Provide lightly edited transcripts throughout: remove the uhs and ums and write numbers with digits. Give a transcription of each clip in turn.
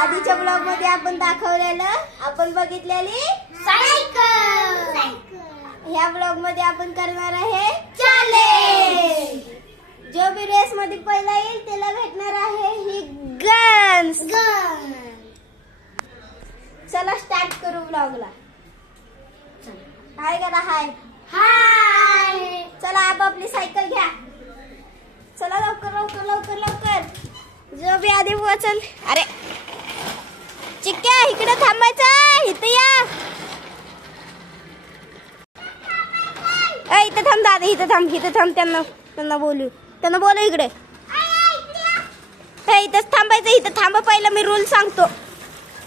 आधीच्या ब्लॉग मध्ये आपण दाखवलेलं आपण बघितलेली सायकल. ह्या ब्लॉग मध्ये आपण करणार आहे चॅलेंज. जो भी रेस मध्ये पहिला येईल त्याला भेटणार आहे ही गन्स. चला स्टार्ट करू ब्लॉगला. हाय करा. हाय हाय. चला आपली सायकल घ्या. चला लवकर लवकर लवकर लवकर. जो भी आधी पोहोचल. अरे चिक्क्या इकडे थांबायचं. इथं या. इथं थांब दादा. इथं थांब. त्यांना बोलू इकडे. इथंच थांबायचं. इथं थांबा. पहिला मी रूल सांगतो.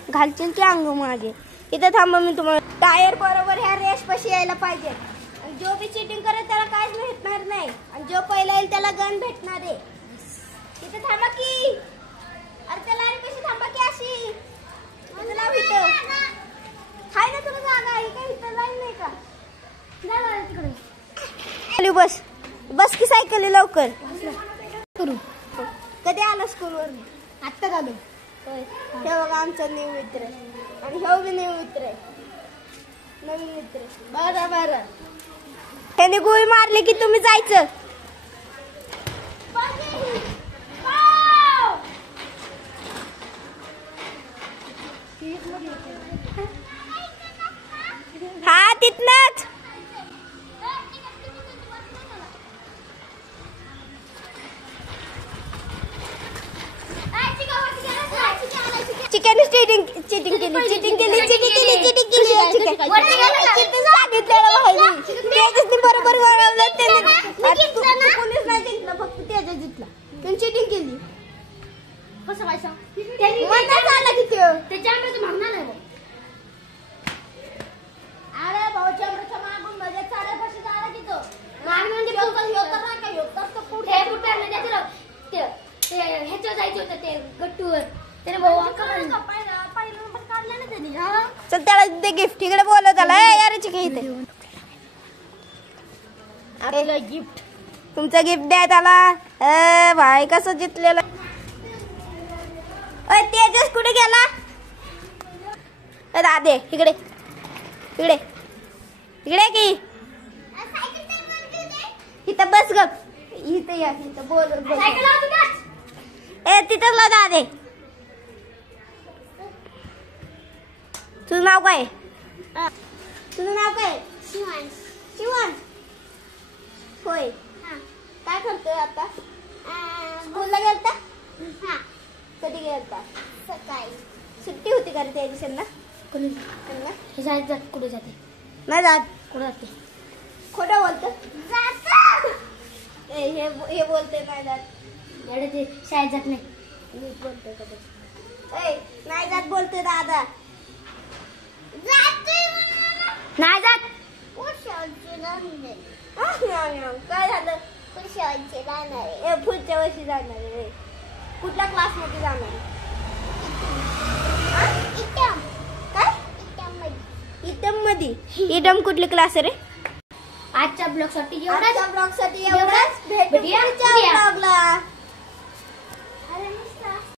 घालशील की अंग मागे. इथं थांबा. मी तुम्हाला टायर बरोबर ह्या रेस पाशी यायला पाहिजे. आणि जो भी चीटिंग करेल त्याला काहीच भेटणार नाही. आणि जो पहिला येईल त्याला गन भेटणार आहे. इथं थांबा की. अरे त्याला आणि कशी थांबा की अशी. हाय ना तुला जागा. ही काही इथं लाईन नाही का. तिकडे बस की सायकल लवकर करू. कधी आला स्कूलवर. आत्ता आलो. हे बघा आमचा न्यू मित्र आणि हे बी न्यू मित्र नवीन मित्र. बरं त्याने गोळी मारली की तुम्ही जायचं. हा तिथनच. चिकन चीटिंग केली बरोबर पोलीस नाही जिंकला. फक्त त्याच्या जिंकला. त्यांनी चीटिंग केली. कसं काय सांग. अरे भाऊ चंद्रच्या मागून म्हणजे चाल्यापाशी झाला तिथं. ह्याच्यावर जायचं होतं ते गट्टूवर. त्याने भाऊ चल त्याला दे गिफ्ट. इकडे बोलव त्याला. यार इथे गिफ्ट. तुमचं गिफ्ट द्या त्याला. भाई कसं जितलेलं. तेजस कुठे गेला. दादे इकडे की. इथं बस ग. इथं या. इथं बोल. तिथं ला दादे. तुझं नाव काय. शिवान. होय. काय करतोय आता. स्कूलला गेलता. कधी गेलता. सकाळी. सुट्टी होती का रे त्या दिवसांना. कुठे जाते. नाही जात. कुठे जाते. खोटं बोलतो. हे बोलते नाही जात. ते शाळेत जात नाही. बोलतोय कधी. नाही जात बोलतोय दादा. नाही जात. काय झालं. पुढच्या वर्षी जाणार आहे. कुठल्या क्लास मध्ये जाणार आहे. इटम मध्ये. इटम कुठली क्लास रे. आजच्या ब्लॉग साठी एवढंच. भेटूया ब्लॉगला.